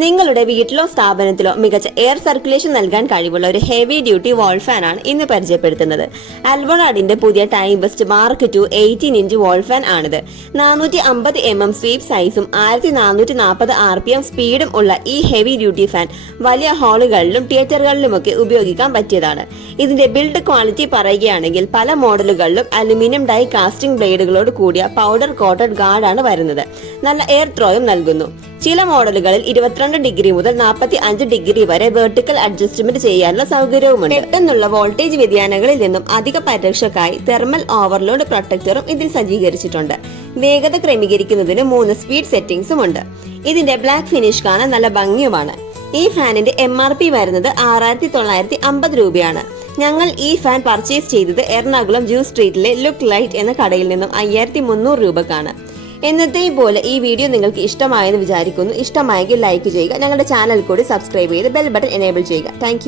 നിങ്ങളുടെ വീട്ടിലോ സ്ഥാപനത്തിലോ മികച്ച എയർ സർക്കുലേഷൻ നൽകാൻ കഴിവുള്ള ഒരു ഹെവി ഡ്യൂട്ടി വാൾ ഫാൻ ആണ് ഇന്ന് പരിചയപ്പെടുത്തുന്നത്. ആൽവോളാഡിന്റെ പുതിയ time best mark 2 eighteen inch wall fan ആണിത്. 450 mm സ്വീപ്പ് സൈസും 1440 RPM സ്പീഡും ഉള്ള ഈ ഹെവി ഡ്യൂട്ടി ഫാൻ വലിയ ഹാളുകളിലും തിയേറ്ററുകളിലുമൊക്കെ ഉപയോഗിക്കാൻ പറ്റിയതാണ്. ഇതിന്റെ ബിൽഡ് ക്വാളിറ്റി പറയുകയാണെങ്കിൽ പല മോഡലുകളിലും അലുമിനിയം ഡൈ കാസ്റ്റിംഗ് ബ്ലേഡുകളോട് കൂടിയ പൗഡർ കോട്ടഡ് ഗാർഡാണ് വരുന്നത്. നല്ല എയർ ത്രോയും നൽകുന്നു. ചില മോഡലുകളിൽ 22 ഡിഗ്രി മുതൽ 45 ഡിഗ്രി വരെ വെർട്ടിക്കൽ അഡ്ജസ്റ്റ്മെന്റ് ചെയ്യാനുള്ള സൗകര്യവുമുണ്ട്. പെട്ടെന്നുള്ള വോൾട്ടേജ് വ്യതിയാനങ്ങളിൽ നിന്നും അധിക പരിരക്ഷയ്ക്കായി തെർമൽ ഓവർലോഡ് പ്രൊട്ടക്ടറും ഇതിൽ സജ്ജീകരിച്ചിട്ടുണ്ട്. വേഗത ക്രമീകരിക്കുന്നതിന് 3 സ്പീഡ് സെറ്റിംഗ്സും ഉണ്ട്. ഇതിന്റെ ബ്ലാക്ക് ഫിനിഷ് കാണാൻ നല്ല ഭംഗിയുമാണ്. ഈ ഫാനിന്റെ MRP വരുന്നത് 6950 രൂപയാണ്. ഞങ്ങൾ ഈ ഫാൻ പർച്ചേസ് ചെയ്തത് എറണാകുളം ജൂ സ്ട്രീറ്റിലെ ലുക്ക് ലൈറ്റ് എന്ന കടയിൽ നിന്നും 5300 രൂപക്കാണ്. എന്നത്തെയും പോലെ ഈ വീഡിയോ നിങ്ങൾക്ക് ഇഷ്ടമായെന്ന് വിചാരിക്കുന്നു. ഇഷ്ടമായെങ്കിൽ ലൈക്ക് ചെയ്യുക. ഞങ്ങളുടെ ചാനൽ കൂടി സബ്സ്ക്രൈബ് ചെയ്ത് ബെൽ ബട്ടൺ എനേബിൾ ചെയ്യുക. താങ്ക്